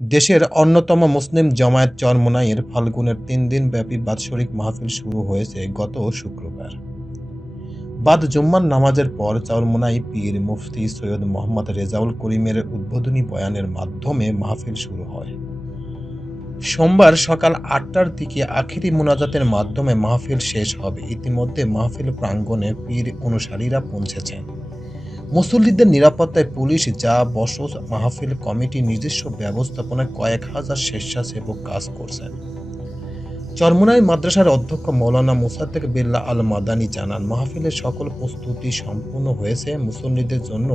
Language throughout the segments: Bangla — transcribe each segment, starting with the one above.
দেশের অন্যতম মুসলিম জামায়াত চরমোনাইয়ের ফাল্গুনের তিন দিন ব্যাপী বাৎসরিক মাহফিল শুরু হয়েছে গত শুক্রবার। বাদ জুম্মার নামাজের পর চরমোনাই পীর মুফতি সৈয়দ মোহাম্মদ রেজাউল করিমের উদ্বোধনী বয়ানের মাধ্যমে মাহফিল শুরু হয়। সোমবার সকাল আটটার দিকে আখিরি মোনাজাতের মাধ্যমে মাহফিল শেষ হবে। ইতিমধ্যে মাহফিল প্রাঙ্গণে পীর অনুসারীরা পৌঁছেছেন। মুসল্লিদের নিরাপত্তায় পুলিশ যা বসত মাহফিল কমিটি নিজস্ব ব্যবস্থাপনায় কয়েক হাজার স্বেচ্ছাসেবক কাজ করছেন। চরমুনাই মাদ্রাসার অধ্যক্ষ মৌলানা মুসাদ্দেক বিল্লাহ আল মাদানি জানান, মাহফিলের সকল প্রস্তুতি সম্পূর্ণ হয়েছে। মুসল্লিদের জন্য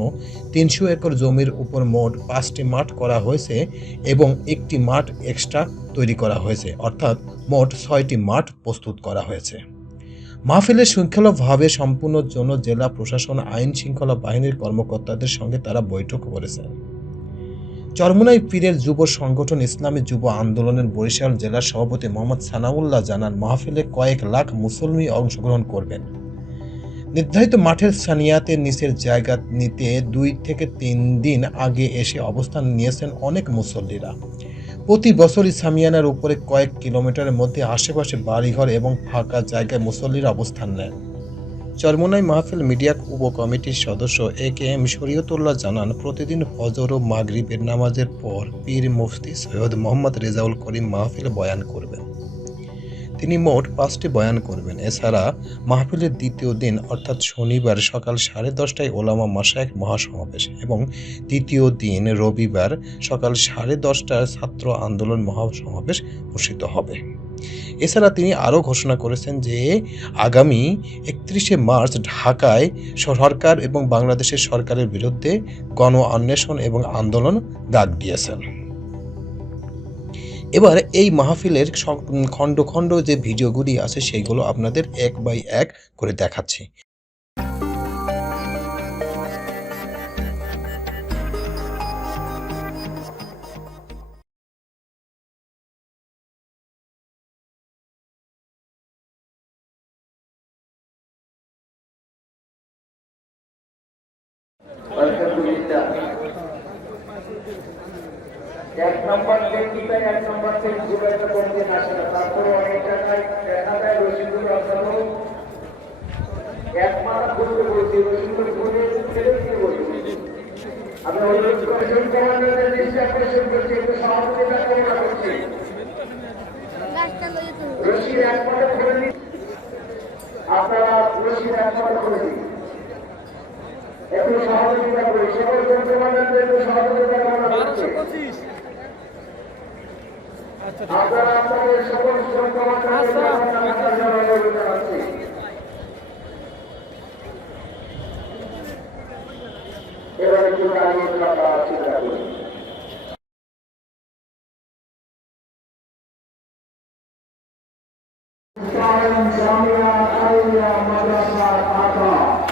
তিনশো একর জমির উপর মোট পাঁচটি মাঠ করা হয়েছে এবং একটি মাঠ এক্সট্রা তৈরি করা হয়েছে। অর্থাৎ মোট ছয়টি মাঠ প্রস্তুত করা হয়েছে। মাহফিলের শৃঙ্খলাভাবে সম্পূর্ণর জন্য জেলা প্রশাসন, আইন শৃঙ্খলা বাহিনীর কর্মকর্তাদের সঙ্গে তারা বৈঠক করেছেন। চরমুনাই পীরের যুব সংগঠন ইসলামী যুব আন্দোলনের বরিশাল জেলার সভাপতি মোহাম্মদ সানাউল্লাহ জানান, মাহফিলে কয়েক লাখ মুসলমি অংশগ্রহণ করবেন। নির্ধারিত মাঠের সানিয়াতে নিচের জায়গা নিতে দুই থেকে তিন দিন আগে এসে অবস্থান নিয়েছেন অনেক মুসল্লিরা। প্রতি বছরই সামিয়ানার উপরে কয়েক কিলোমিটারের মধ্যে আশেপাশে বাড়িঘর এবং ফাঁকা জায়গায় মুসল্লির অবস্থান নেন। চরমোনাই মাহফিল মিডিয়া উপ কমিটির সদস্য এ কে এম শরীয়তুল্লাহ জানান, প্রতিদিন হজর ও মাগরিবের নামাজের পর পীর মুফতি সৈয়দ মোহাম্মদ রেজাউল করিম মাহফিল বয়ান করবেন। তিনি মোট পাঁচটি বয়ান করবেন। এছাড়া মাহফিলের দ্বিতীয় দিন, অর্থাৎ শনিবার সকাল সাড়ে দশটায় ওলামা মাসায়েক মহাসমাবেশ এবং তৃতীয় দিন রবিবার সকাল সাড়ে দশটায় ছাত্র আন্দোলন মহাসমাবেশ অনুষ্ঠিত হবে। এছাড়া তিনি আরও ঘোষণা করেছেন যে আগামী একত্রিশে মার্চ ঢাকায় সরকার এবং বাংলাদেশের সরকারের বিরুদ্ধে গণ অন্বেষণ এবং আন্দোলন ডাক দিয়েছেন। এবার এই মাহফিলের খণ্ড খণ্ড যে ভিডিওগুলি আছে, সেইগুলো আপনাদের এক বাই এক করে দেখাচ্ছি। এক নম্বর টেকনিক্যাল এক নম্বর খুব একটা কমতে আসে না তারপরে অনেক জায়গায় দেখা যায় রসিদুল আসাম এক মাস করতে বলছি রসিদুল করে ছেড়ে দিতে বলছি। আমি অনুরোধ কমিশন কমান্ডারের দৃষ্টি আকর্ষণ করছি, একটু সহযোগিতা কামনা করছি। রশিদ এক মাসে করে দিন। আপনারা রশিদ এক মাসে করে দিন। একটু সহযোগিতা করি সকল কমান্ডারদের একটু সহযোগিতা কামনা করছি আপনারা আপনাদের সকল কমান্ডারদের অনুরোধ জানাচ্ছি এবার একটু আলোচনা করার চিন্তা করি Islam Jamia Alia Madrasah Ata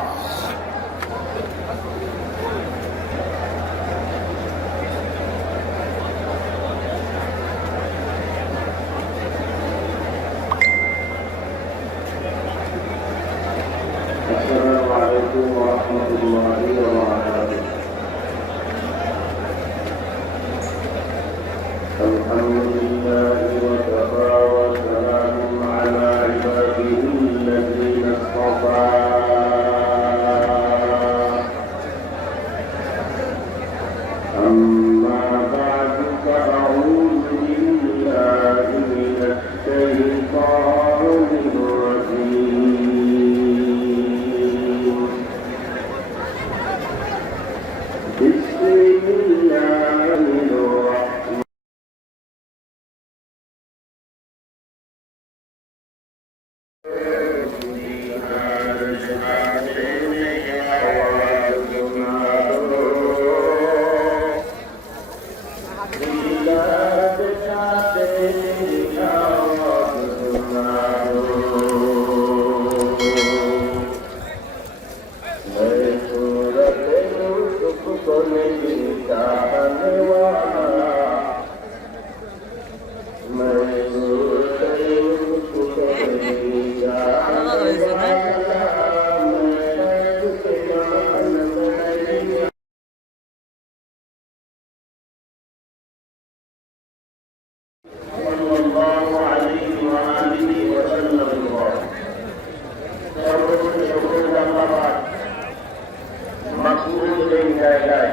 জায়গায়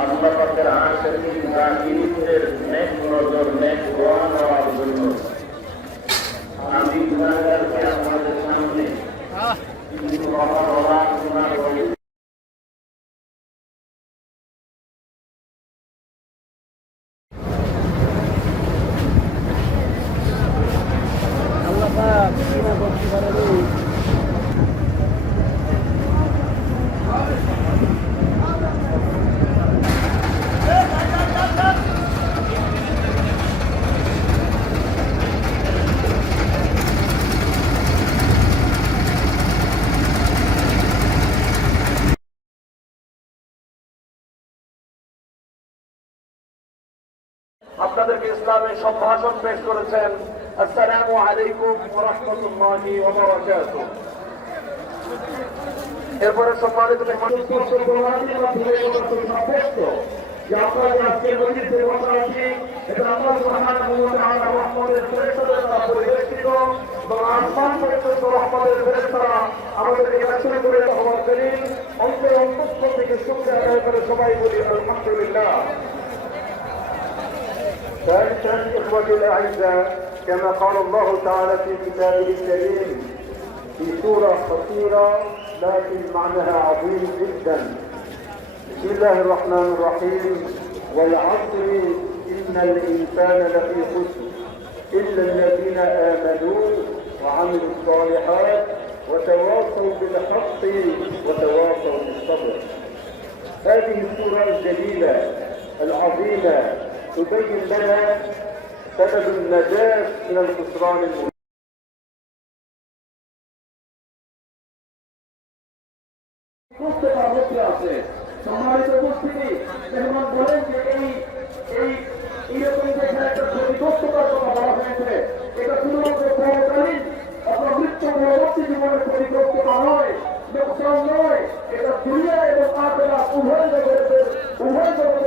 আল্লাহ পাকের আশেকিন জাকিরিনদের নেক নজর নেক দোয়া নেওয়ার জন্য। আমি গুণাগারকে আমাদের সামনে কথা বলার গুণা করি আপনাদেরকে ইসলামের সম্ভাষণ পেশ করেছেন। আসসালামু আলাইকুম রহমতুল্লাহি এরপরে সম্মানিত আমাদেরকে করে সবাই বলি আলহামদুলিল্লাহ ثالثا إخوتي الأعزاء كما قال الله تعالى في كتابه الكريم في سورة قصيره لكن معناها عظيم جدا. بسم الله الرحمن الرحيم والعصر إن الإنسان لفي خسر إلا الذين آمنوا وعملوا الصالحات وتواصوا بالحق وتواصوا بالصبر. هذه السورة الجليلة العظيمة تبين لنا سبب النجاة من الخسران المبين বুঝতে পারবো কি আছে সম্মানিত উপস্থিতি মেহমান বলেন যে এই এই এইরকম যে এখানে একটা ক্ষতিগ্রস্ততার কথা বলা হয়েছে এটা শুধুমাত্র পরকালীন অথবা মৃত্যু পরবর্তী জীবনের ক্ষতিগ্রস্ততা নয় লোকসান নয় এটা দুনিয়া এবং আখেরা উভয় জগতের উভয় জগতের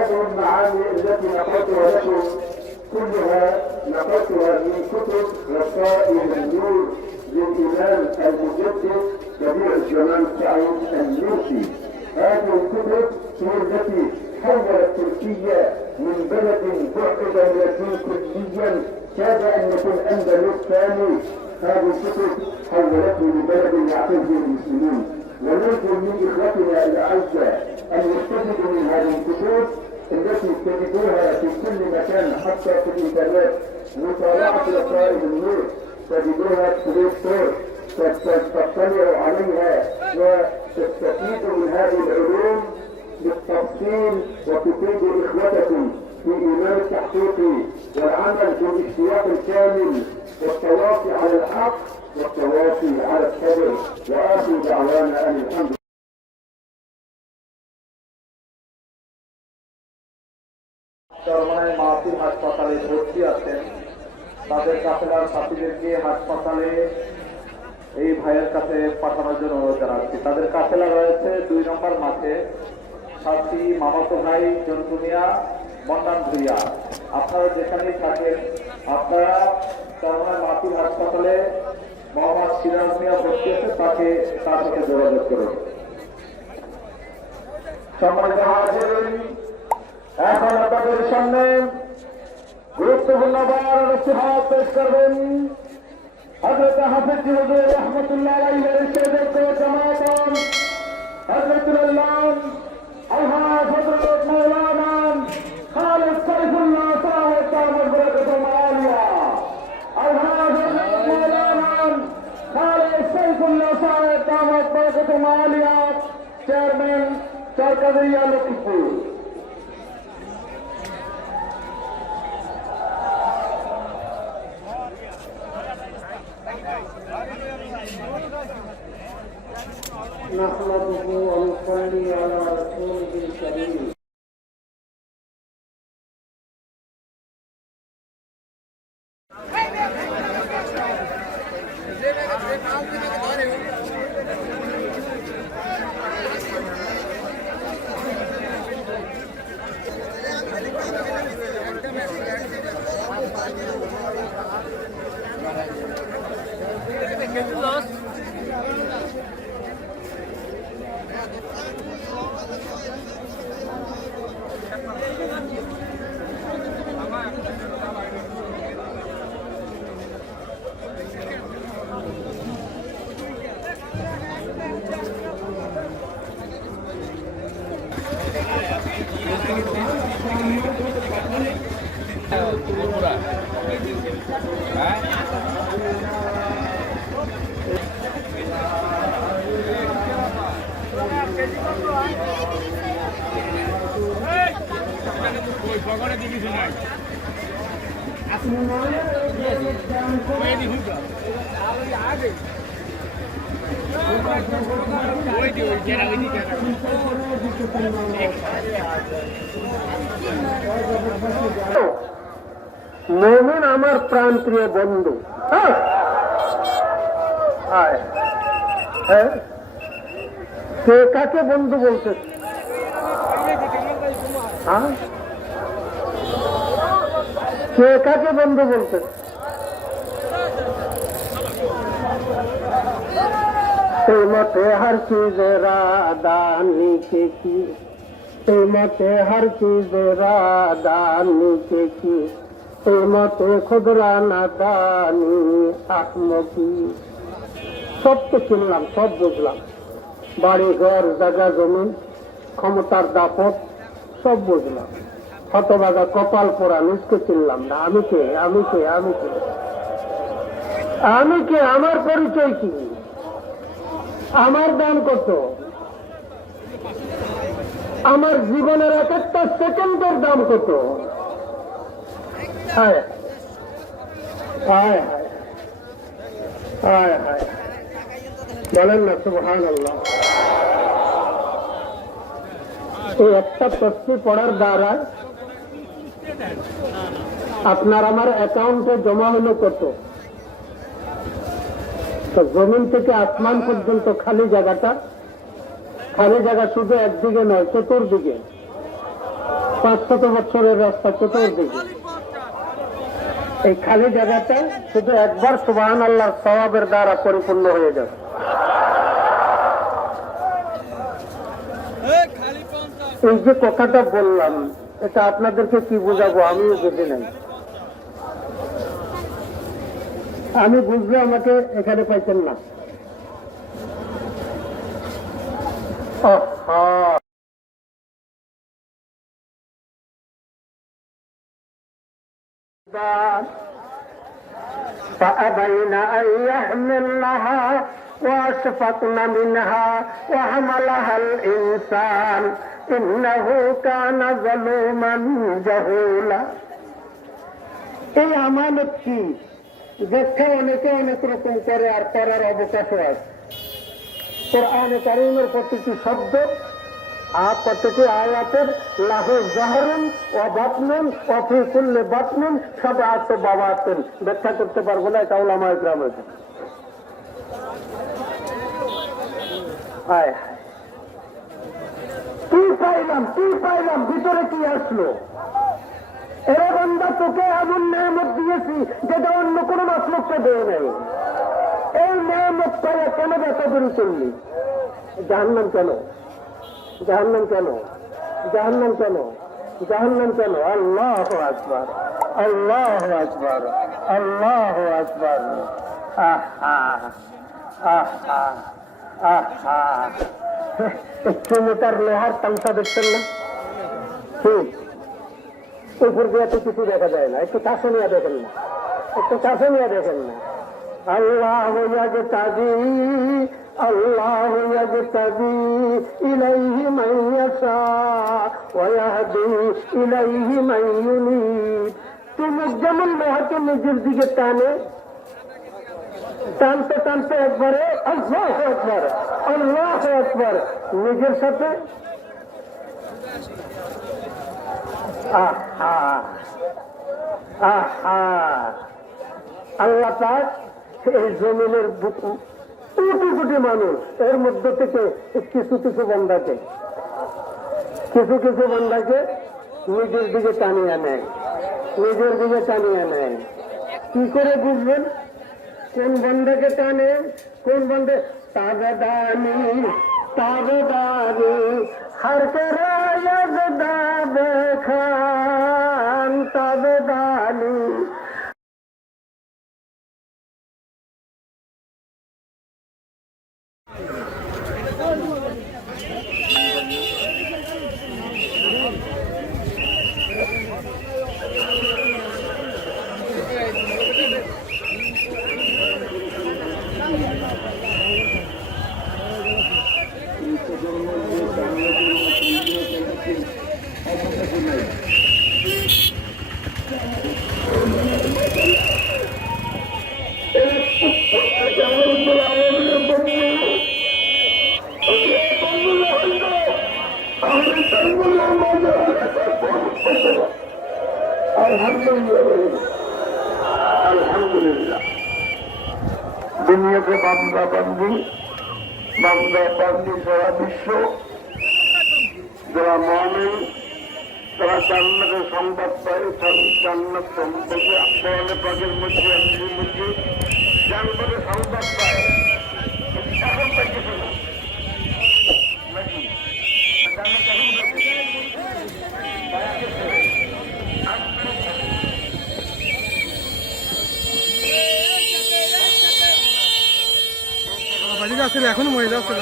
هذه المعاني التي نقلتها لكم كلها نقلتها من كتب رسائل النور للإمام المجدد كبير الزمان سعيد النوسي هذه الكتب هي التي حولت تركيا من بلد بعد اليتيم كليا. كاد أن يكون أندلس ثاني. هذه الكتب حولته لبلد يعتز المسلمون ونرجو من إخوتنا الأعزاء أن يستفيدوا من هذه الكتب. التي تجدوها في كل مكان حتى في الإنترنت. مطالعه رسائل النور تجدوها بلاي ستور تطلعوا عليها. وتستفيدوا من هذه العلوم بالتفصيل وتفيد إخوتكم في إيمان التحقيقي والعمل بالاشتياق الكامل والتواصي على الحق والتواصي على الصبر. وآخر دعوانا أن الحمد চরমায় মাহফিল হাসপাতালে ভর্তি আছেন। তাদের কাফেলার সাথীদেরকে হাসপাতালে এই ভাইয়ের কাছে পাঠানোর জন্য অনুরোধ জানাচ্ছি। তাদের কাফেলা রয়েছে দুই নম্বর মাঠে সাথী মামাতো ভাই জন্টু মিয়া মন্ডান ভুইয়া। আপনারা যেখানেই থাকেন, আপনারা চরমায় মাহফিল হাসপাতালে মোহাম্মদ সিরাজ মিয়া ভর্তি আছে তাকে তার সাথে যোগাযোগ করুন। সম্মানিত হাজিরিন এখন আপনাদের সামনে গুরুত্বপূর্ণ বার পেশ করবেন। হজরত হাফিজ হুজুর রহমতুল্লাহ আলাইহির শেখের জামাতান হজরতুল্লাহ আলহাজ হজরত মৌলানা খালিদ সাইফুল্লাহ সাহেব তামর বরকতুল আলিয়া আলহাজ হজরত মৌলানা খালিদ সাইফুল্লাহ সাহেব চেয়ারম্যান সরকারিয়া লক্ষ্মীপুর। মোহন আমার প্রাণ প্রিয় বন্ধু হ্যাঁ? আয়। হ্যাঁ? কাকে বন্ধু বলছে হ্যাঁ? কে কাকে বন্ধু বলছে মতে हर चीज रादानी के की মতে हर चीज रादानी के की মতে খুদরা নাদানি আহমকি সব তো চিনলাম সব বুঝলাম বাড়ি ঘর জায়গা জমি ক্ষমতার দাপট সব বুঝলাম হতবাগা কপাল পোড়া নিজকে চিনলাম না আমি কে আমি কে আমি কে আমি কে আমার পরিচয় কি আমার দাম কত? আমার জীবনের এক একটা সেকেন্ডের দাম কত? বলেন না সুবহান আল্লাহ একটা তসবি পড়ার দ্বারা আপনার আমার অ্যাকাউন্টে জমা হলো কত? তো জমিন থেকে আসমান পর্যন্ত খালি জায়গাটা খালি জায়গা শুধু একদিকে নয় চতুর্দিকে। পাঁচশত বছরের রাস্তা চতুর্দিকে। এই খালি জায়গাটা শুধু একবার সুবাহান আল্লাহর সবাবের দ্বারা পরিপূর্ণ হয়ে যাবে। এই যে কথাটা বললাম এটা আপনাদেরকে কি বুঝাবো? আমিও বুঝি নাই। আমি বুঝলে আমাকে এখানে পাইতেন না আহা। فأبين أن يحملنها وأشفقن منها وحملها الإنسان إنه كان ظلوما جهولا এই আমানত কি ব্যাখ্যা অনেকে অনেক রকম করে আর করার অবকাশও আছে কোরআনে কারিমের প্রতিটি শব্দ, আর প্রতিটি আয়াতের লাহু জাহরুন ও বাতনুন অফি কুল্লে বাতনুন, সব বাবা বাবাতেন ব্যাখ্যা করতে পারব না, এটা আমার গ্রামে। কি পাইলাম কি পাইলাম, ভিতরে কি আসলো? এরা বন্ধা, তোকে এমন নিয়ামত দিয়েছি যেটা অন্য কোনো মাসলুককে দেয় নাই। এই নিয়ামত পাইয়া কেন ব্যথা করে চললি জাহান্নাম কেন? জাহান্নাম কেন? জাহান্নাম কেন? জাহান্নাম কেন? আল্লাহ আকবার আল্লাহ আকবার আল্লাহ আকবার। আহা আহা আহা। একটু মিটার লোহার তামসা দেখছেন না? ঠিক উপর দিয়ে কিছু দেখা যায় না। একটু কাছে নিয়ে দেখেন না। একটু কাছে নিয়ে দেখেন না। আল্লাহ ইয়াজতাবি আল্লাহ ইয়াজতাবি ইলাইহি মান ইয়াশা ওয়া ইলাইহি ইউনিব। তুমি যেমন লোহাকে নিজের দিকে টানে, টানতে টানতে একবারে আল্লাহ একবার আল্লাহ একবার নিজের সাথে আল্লাহ পাক এই জমিনের কোটি কোটি মানুষ, এর মধ্যে থেকে কিছু কিছু বন্ধাকে কিছু কিছু বন্ধাকে নিজের দিকে টানিয়ে নেয়, নিজের দিকে টানিয়ে নেয়। কি করে বুঝবেন কোন বন্ধাকে টানে, কোন বন্ধে তাবেদানি তাবেদানি হর করায়াজ দাবে খান তাবেদানি আলহামদুলিল্লাহ দুনিয়াতে বান্দা বান্দি বান্দা বান্দি সারা বিশ্ব যারা মমিন তারা জান্নাতের সংবাদ পায় জান্নাত সম্পর্কে আফসালে পাকের মধ্যে আমির মধ্যে জান্নাতের সংবাদ পায় এখন। এখন মহিলা আসছিল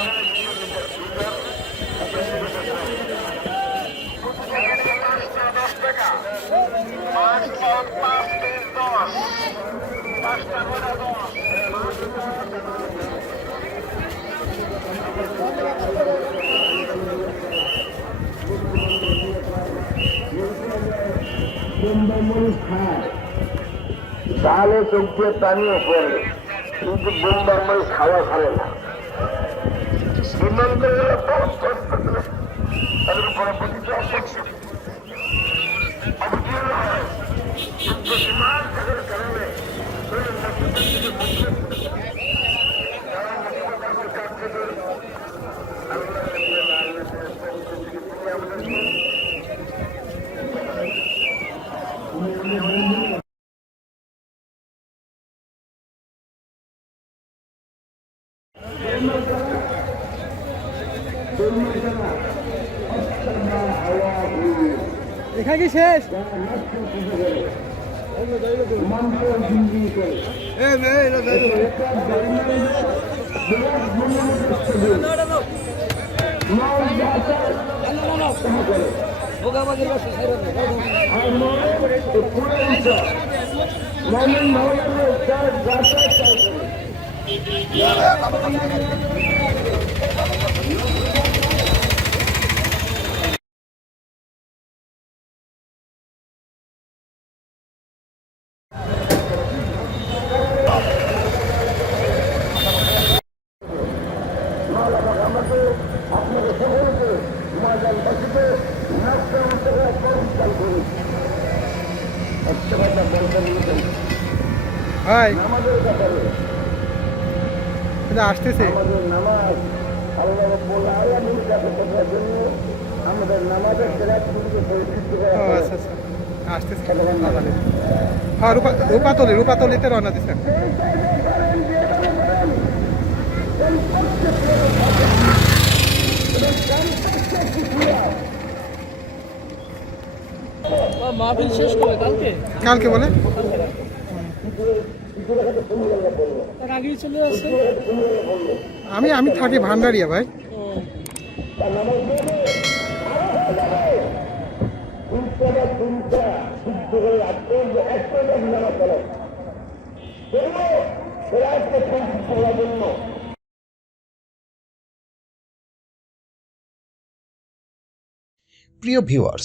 তাহলে চোখ দিয়ে পানিও পড়ে কিন্তু বোম্বার মাছ খাওয়া খাবে না। বিমান করে ওরা Thank you. শেষ। এ নে, এটা যাই হোক। ভাই এটা আসতেছে আমাদের নামাজ আল্লাহ রব্বুল আলামিনের কাছে পৌঁছার জন্য আমাদের নামাজের কেরাতগুলোকে পরিচিত করা আচ্ছা আচ্ছা। আসতেছে। তাড়াতাড়ি। হ্যাঁ রূপা রূপাতলি রূপাতলিতে রওনা দিছে। মাহফিল শেষ করে কালকে? কালকে বলে? তার আগেই চলে আসছে আমি আমি থাকি ভান্ডারিয়া ভাই। প্রিয় ভিউয়ার্স